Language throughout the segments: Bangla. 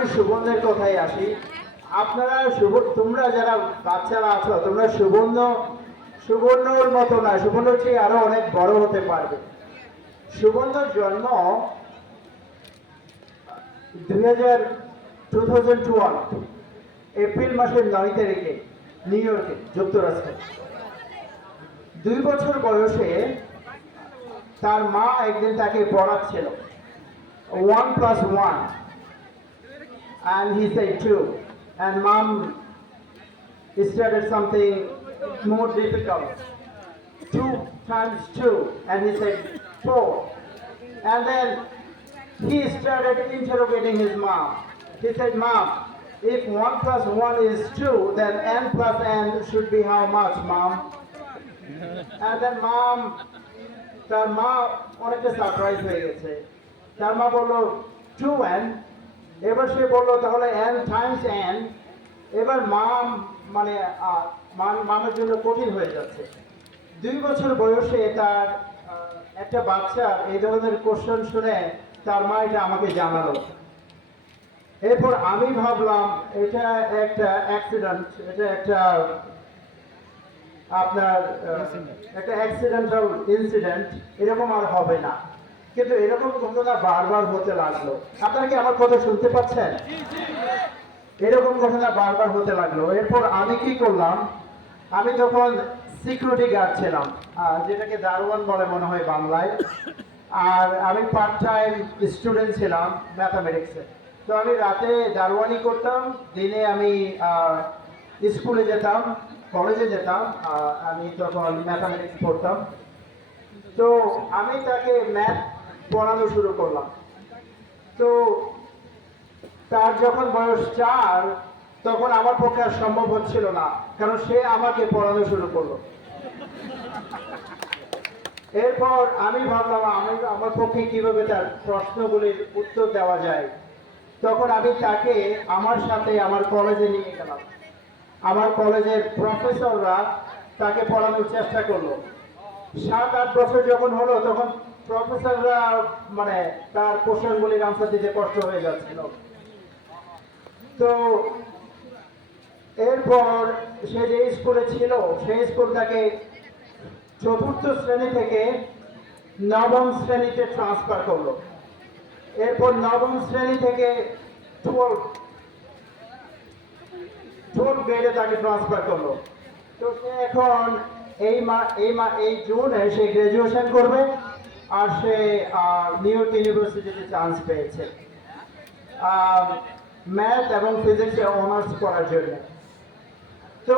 আমি সুগন্ধের কথাই আসি। আপনারা তোমরা যারা বাচ্চারা আছো তোমরা সুবর্ণর মতো না, সুবর্ণর চেয়ে আরো অনেক বড় হতে পারবে। সুবর্ণর জন্ম 2012 এপ্রিল মাসের 9 তারিখে নিউ ইয়র্কে, যুক্তরাষ্ট্রে। 2 বছর বয়সে তার মা একদিন তাকে পড়াচ্ছিল 1 + 1, and he said 2, and mom started something more difficult, 2 × 2, and he said 4, and then he started interrogating his mom. He said, "Mom, if 1 + 1 is 2, then n + n should be how much, Mom?" And then তার মা অনেকটা সারপ্রাইজ হয়ে গেছে। তার মা বলল 2n। এবার সে বলল তাহলে n × n। এবার মানে মামের জন্য কঠিন হয়ে যাচ্ছে। 2 বছর বয়সে তার একটা বাচ্চা এই ধরনের কোশ্চেন শুনে তার মা এটা আমাকে জানালো। এরপর আমি ভাবলাম এটা একটা অ্যাক্সিডেন্ট, এটা একটা আপনার একটা অ্যাক্সিডেন্টাল ইনসিডেন্ট, এরকম আর হবে না। কিন্তু এরকম ঘটনা বারবার হতে লাগলো। আপনারা কি আমার কথা শুনতে পাচ্ছেন? এরকম ঘটনা বারবার হতে লাগলো। এরপর আমি কি করলাম, আমি তখন সিকিউরিটি গার্ড ছিলাম, যেটাকে দারোয়ান বলে মনে হয় বাংলায়। আর আমি পার্ট টাইম স্টুডেন্ট ছিলাম ম্যাথামেটিক্সে। তো আমি রাতে দারোয়ানি করতাম, দিনে আমি স্কুলে যেতাম, কলেজে যেতাম। আমি তখন ম্যাথামেটিক্স পড়তাম। তো আমি তাকে ম্যাথ পড়ানো শুরু করলাম। তো তার যখন বয়স 4, তখন আমার পক্ষে আর সম্ভব হচ্ছিল না, কারণ সে আমাকে পড়ানো শুরু করলো। এরপর আমি ভাবলাম আমার পক্ষে কিভাবে তার প্রশ্নগুলির উত্তর দেওয়া যায়। তখন আমি তাকে আমার সাথে আমার কলেজে নিয়ে গেলাম। আমার কলেজের প্রফেসররা তাকে পড়ানোর চেষ্টা করলো। 7-8 বছর যখন হলো তখন প্রফেসররা মানে তার কোশ্চেনগুলির আনসার দিতে কষ্ট হয়ে যাচ্ছিল। তো এরপর সে যে স্কুলে ছিল সেই স্কুল তাকে 4র্থ শ্রেণী থেকে 9ম শ্রেণীতে ট্রান্সফার করলো। এরপর 9ম শ্রেণী থেকে 12 গ্রেডে তাকে ট্রান্সফার করলো। তো সে এখন এই জুনে সে গ্রাজুয়েশন করবে, আর সে নিউ ইয়র্ক ইউনিভার্সিটিতে চান্স পেয়েছে ম্যাথ এবং ফিজিক্সে অনার্স করার জন্য। তো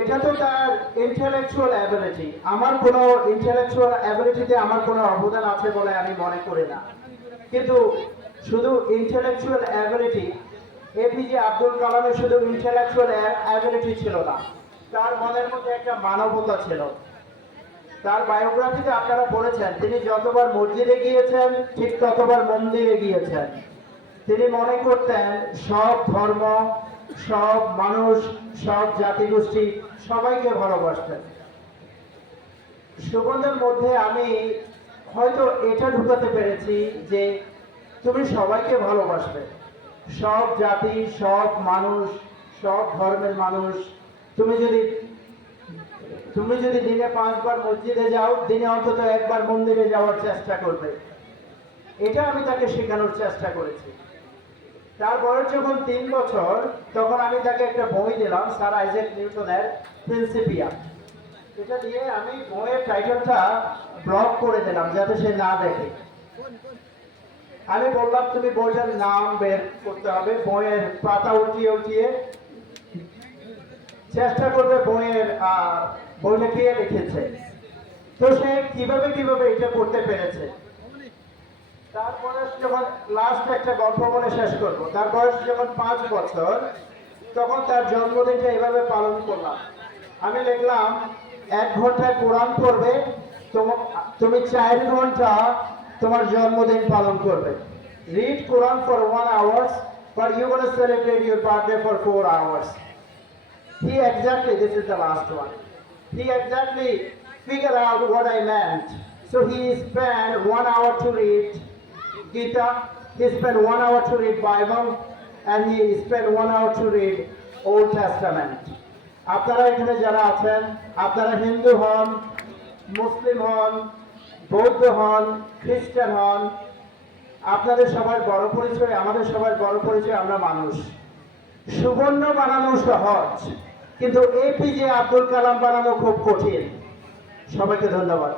এটা তো তার ইন্টেলেকচুয়াল অ্যাবিলিটি। আমার কোনো ইন্টেলেকচুয়াল অ্যাবিলিটিতে আমার কোনো অবদান আছে বলে আমি মনে করি না। কিন্তু শুধু ইন্টেলেকচুয়াল অ্যাবিলিটি, এপিজে আব্দুল কালামের শুধু ইন্টেলেকচুয়াল অ্যাবিলিটি ছিল না, তার মনের মধ্যে একটা মানবতা ছিল। তার বায়োগ্রাফিতে আপনারা পড়েছেন তিনি যতবার মসজিদে গিয়েছেন ঠিক ততবার মন্দিরে গিয়েছেন। তিনি মনে করতেন সব ধর্ম, সব মানুষ, সব জাতিগোষ্ঠী সবাইকে ভালোবাসতেন। সুগন্ধের মধ্যে আমি হয়তো এটা ঢুকাতে পেরেছি যে তুমি সবাইকে ভালোবাসবে, সব জাতি, সব মানুষ, সব ধর্মের মানুষ। তুমি যদি দিনে 5 বার মসজিদে যাও, দিনে অন্তত 1 বার মন্দিরে যাওয়ার চেষ্টা করবে। এটা আমি তাকে শেখানোর চেষ্টা করেছি। তার বয়স যখন 3 বছর তখন আমি তাকে একটা বই দিলাম, স্যার আইজ্যাক নিউটনের প্রিন্সিপিয়া। এটা দিয়ে আমি বইয়ের টাইটেলটা ব্লক করে দিলাম যাতে সে না দেখে। আমি বললাম তুমি বইটার নাম বের করতে হবে, বইয়ের পাতা উল্টিয়ে উল্টিয়ে চেষ্টা করবে বইটা কে লিখেছে। তো সে কিভাবে এটা করতে পেরেছে। তার বয়স যখন লাস্ট একটা গল্প বলে শেষ করবো, তার বয়স যখন 5 বছর তখন তার জন্মদিনটা এভাবে পালন করলাম। আমি লিখলাম 1 ঘন্টায় কোরআন পড়বে, তুমি 4 ঘন্টা তোমার জন্মদিন পালন করবে। Read Quran for 1 hour, but you gonna celebrate your birthday for 4 hours. This is the last one. He exactly figured out what I meant. So he spent 1 hour to read Gita, He spent 1 hour to read Bible and he spent 1 hour to read Old Testament. আপনারা এখানে যারা আছেন, আপনারা হিন্দু হন, মুসলিম হন, বৌদ্ধ হন, খ্রিস্টান হন, আপনাদের সবার বড় পরিচয়, আমাদের সবার বড় পরিচয় আমরা মানুষ। সুবর্ণ বানানো সহজ, কিন্তু এপিজে আব্দুল কালাম বানানো খুব কঠিন। সবাইকে ধন্যবাদ।